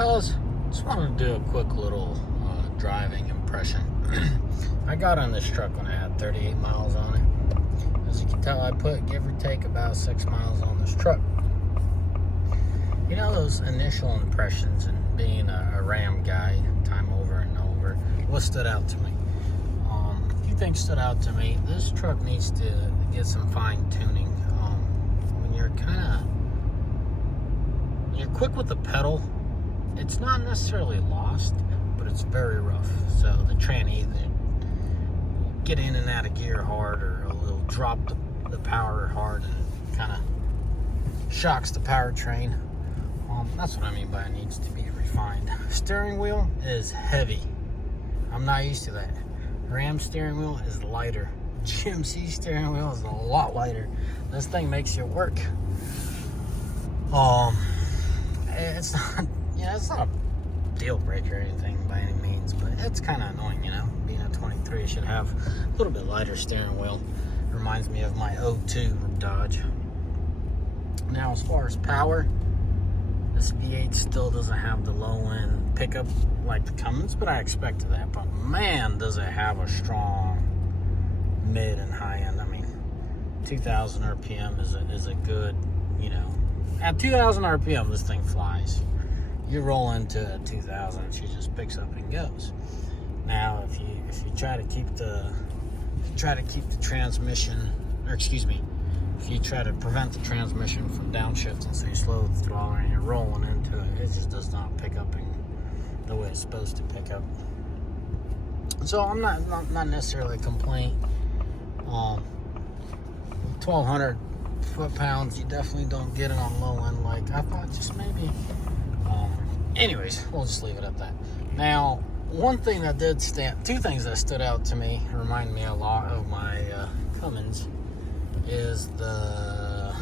Fellas, just wanted to do a quick little driving impression. I got on this truck when I had 38 miles on it. As you can tell, I put give or take about 6 miles on this truck. You know, those initial impressions and being a Ram guy time over and over, what stood out to me? A few things stood out to me. This truck needs to get some fine tuning. When you're quick with the pedal, it's not necessarily lost, but it's very rough. So the tranny either get in and out of gear hard, or it'll drop the power hard and kind of shocks the powertrain. That's what I mean by it needs to be refined. Steering wheel is heavy. I'm not used to that. Ram steering wheel is lighter. GMC steering wheel is a lot lighter. This thing makes you work. It's not, it's not a deal breaker or anything by any means, but it's kind of annoying, Being a 23, should have a little bit lighter steering wheel. Reminds me of my 02 Dodge. Now, as far as power, this V8 still doesn't have the low end pickup like the Cummins, but I expected that. But man, does it have a strong mid and high end. I mean, 2,000 RPM is a good, at 2,000 RPM, this thing flies. You roll into a 2,000, she just picks up and goes. Now, if you try to keep the transmission, or excuse me, if you try to prevent the transmission from downshifting, so you slow the throttle and you're rolling into it, it just does not pick up the way it's supposed to pick up. So I'm not necessarily a complaint. 1,200 foot-pounds, you definitely don't get it on low end like I thought, just maybe. Anyways, we'll just leave it at that. Now, two things that stood out to me, remind me a lot of my Cummins, is I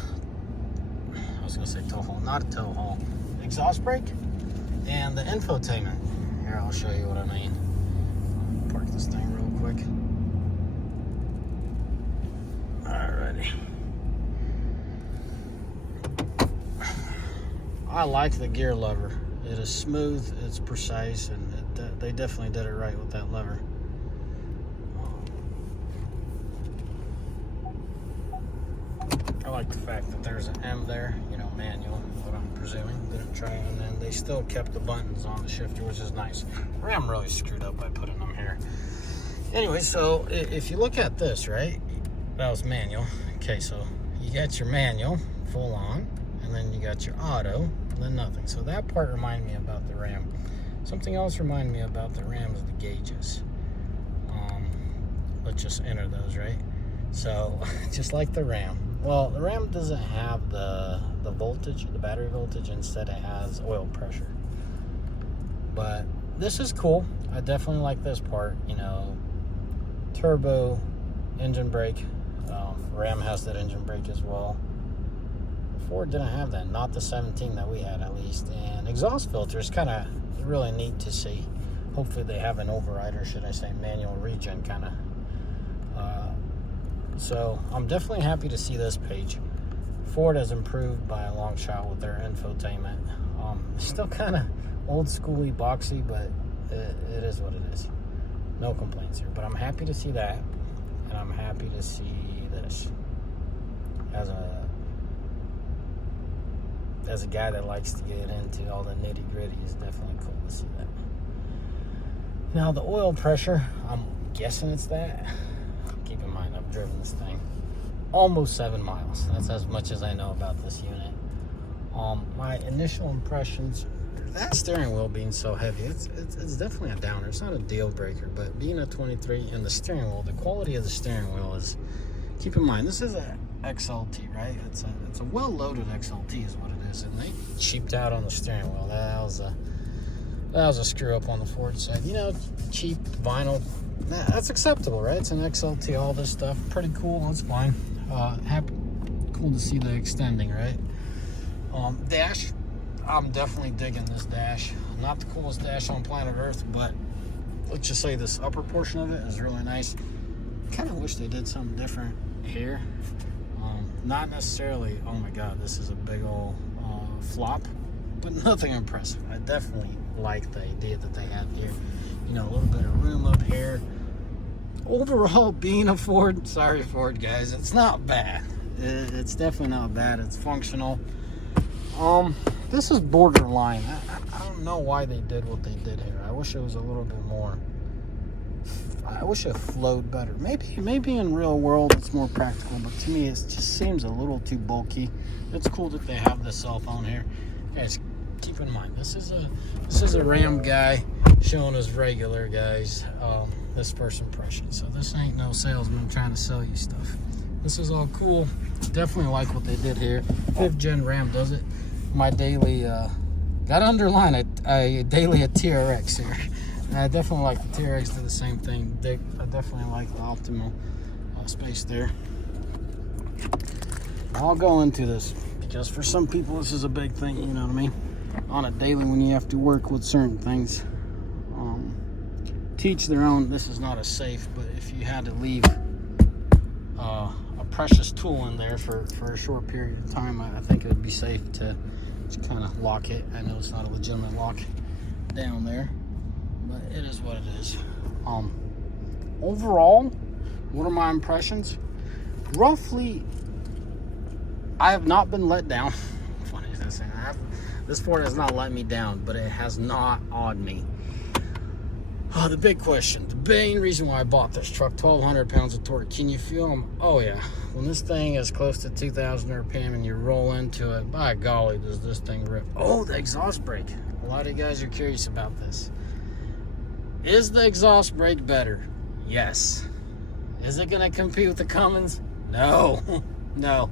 was going to say tow haul, not a tow haul, exhaust brake and the infotainment. Here, I'll show you what I mean. Park this thing real quick. Alrighty. I like the gear lever. It is smooth, it's precise, and they definitely did it right with that lever. I like the fact that there's an M there, manual, what I'm presuming. Didn't try, and then they still kept the buttons on the shifter, which is nice. Ram really screwed up by putting them here. Anyway, so if you look at this, right, that was manual. Okay, so you got your manual full on, and then you got your auto, and then nothing. So that part reminded me about the Ram. Something else reminded me about the Ram is the gauges. Let's just enter those, right? So just like the Ram. Well, the Ram doesn't have the voltage, the battery voltage. Instead, it has oil pressure. But this is cool. I definitely like this part. Turbo engine brake. Ram has that engine brake as well. Ford didn't have that, not the 17 that we had at least. And exhaust filter is kind of really neat to see. Hopefully they have an override, or should I say manual regen kind of. So I'm definitely happy to see this page. Ford has improved by a long shot with their infotainment. Still kind of old schooly, boxy, but it is what it is. No complaints here, but I'm happy to see that, and I'm happy to see this. As a guy that likes to get into all the nitty gritty, is definitely cool to see that. Now the oil pressure, I'm guessing it's that. Keep in mind, I've driven this thing almost 7 miles. That's as much as I know about this unit. My initial impressions, that steering wheel being so heavy, it's definitely a downer. It's not a deal breaker, but being a 23 and the steering wheel, the quality of the steering wheel is, keep in mind, this is a XLT, right? It's a well-loaded XLT is what it is, and they cheaped out on the steering wheel. That was a screw up on the Ford side. Cheap vinyl, that's acceptable, right? It's an XLT, all this stuff, pretty cool. That's fine. Cool to see the extending, right? Dash, I'm definitely digging this dash. Not the coolest dash on planet Earth, but let's just say this upper portion of it is really nice. Kind of wish they did something different here. Not necessarily, oh my god, this is a big old flop. but nothing impressive. I definitely like the idea that they had here. You know, a little bit of room up here. Overall, being a Ford, sorry Ford guys, it's not bad. It's definitely not bad. It's functional. This is borderline. I don't know why they did what they did here. I wish it was a little bit more. I wish it flowed better. Maybe in real world it's more practical, but to me it just seems a little too bulky. It's cool that they have the cell phone here. Guys, keep in mind this is a Ram guy showing us regular guys this first impression. So this ain't no salesman trying to sell you stuff. This is all cool. Definitely like what they did here. 5th gen Ram does it. My daily got to underline it. A daily a TRX here. I definitely like the TRX do the same thing. I definitely like the optimal space there. I'll go into this because for some people this is a big thing, you know what I mean? On a daily when you have to work with certain things. Teach their own. This is not a safe, but if you had to leave a precious tool in there for a short period of time, I think it would be safe to just kind of lock it. I know it's not a legitimate lock down there, but it is what it is. Overall, what are my impressions? Roughly, I have not been let down. Funny as I say, this Ford has not let me down, but it has not awed me. The big question, the main reason why I bought this truck, 1,200 pounds of torque. Can you feel them? Oh yeah. When this thing is close to 2,000 RPM and you roll into it, by golly, does this thing rip. Oh, the exhaust brake. A lot of you guys are curious about this. Is the exhaust brake better? Yes. Is it going to compete with the Cummins? No. No.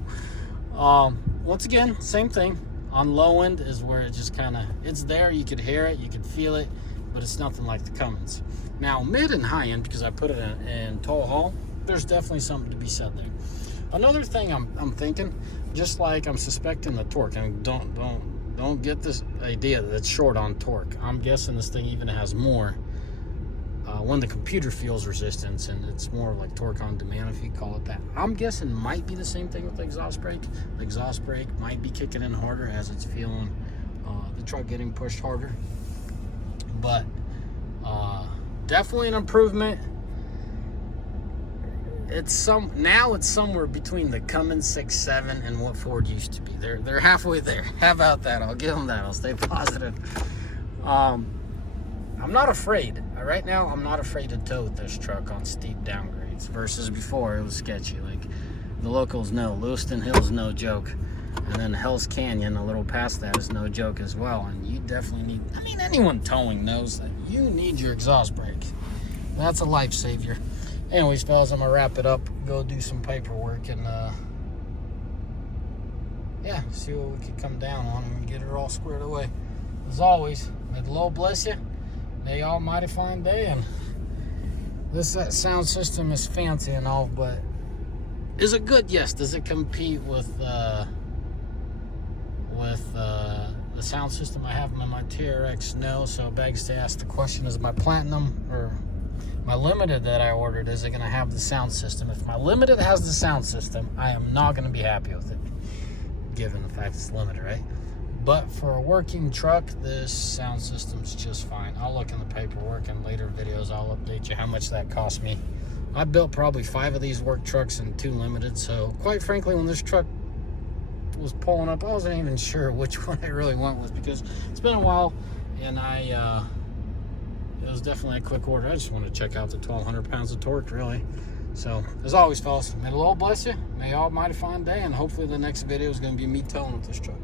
Once again, same thing. On low end is where it just kind of, it's there. You could hear it. You could feel it. But it's nothing like the Cummins. Now, mid and high end, because I put it in tow haul, there's definitely something to be said there. Another thing I'm thinking, just like I'm suspecting the torque, and don't get this idea that it's short on torque. I'm guessing this thing even has more when the computer feels resistance, and it's more like torque on demand, if you call it that. I'm guessing might be the same thing with the exhaust brake. The exhaust brake might be kicking in harder as it's feeling the truck getting pushed harder. But definitely an improvement. Now it's somewhere between the Cummins 6.7 and what Ford used to be. They're halfway there. How about that? I'll give them that. I'll stay positive. I'm not afraid. Right now, I'm not afraid to tow this truck on steep downgrades versus before it was sketchy. Like the locals know, Lewiston Hill's no joke. And then Hell's Canyon, a little past that, is no joke as well. And you definitely need, I mean, anyone towing knows that you need your exhaust brake. That's a lifesaver. Anyways, fellas, I'm going to wrap it up, go do some paperwork, and, yeah, see what we can come down on and get it all squared away. As always, may the Lord bless you. May y'all mighty fine day. And this sound system is fancy and all, but is it good? Yes. Does it compete with the sound system I have in my TRX? No. So begs to ask the question, is my Platinum or my Limited that I ordered, is it going to have the sound system? If my Limited has the sound system, I am not going to be happy with it, given the fact it's Limited, right? But for a working truck, this sound system's just fine. I'll look in the paperwork, and later videos I'll update you how much that cost me. I built probably 5 of these work trucks and 2 Limited, so quite frankly, when this truck was pulling up, I wasn't even sure which one I really went with, because it's been a while, and it was definitely a quick order. I just wanted to check out the 1,200 pounds of torque, really. So, as always, fellas, may the Lord bless you. May y'all have a mighty fine day, and hopefully the next video is going to be me towing with this truck.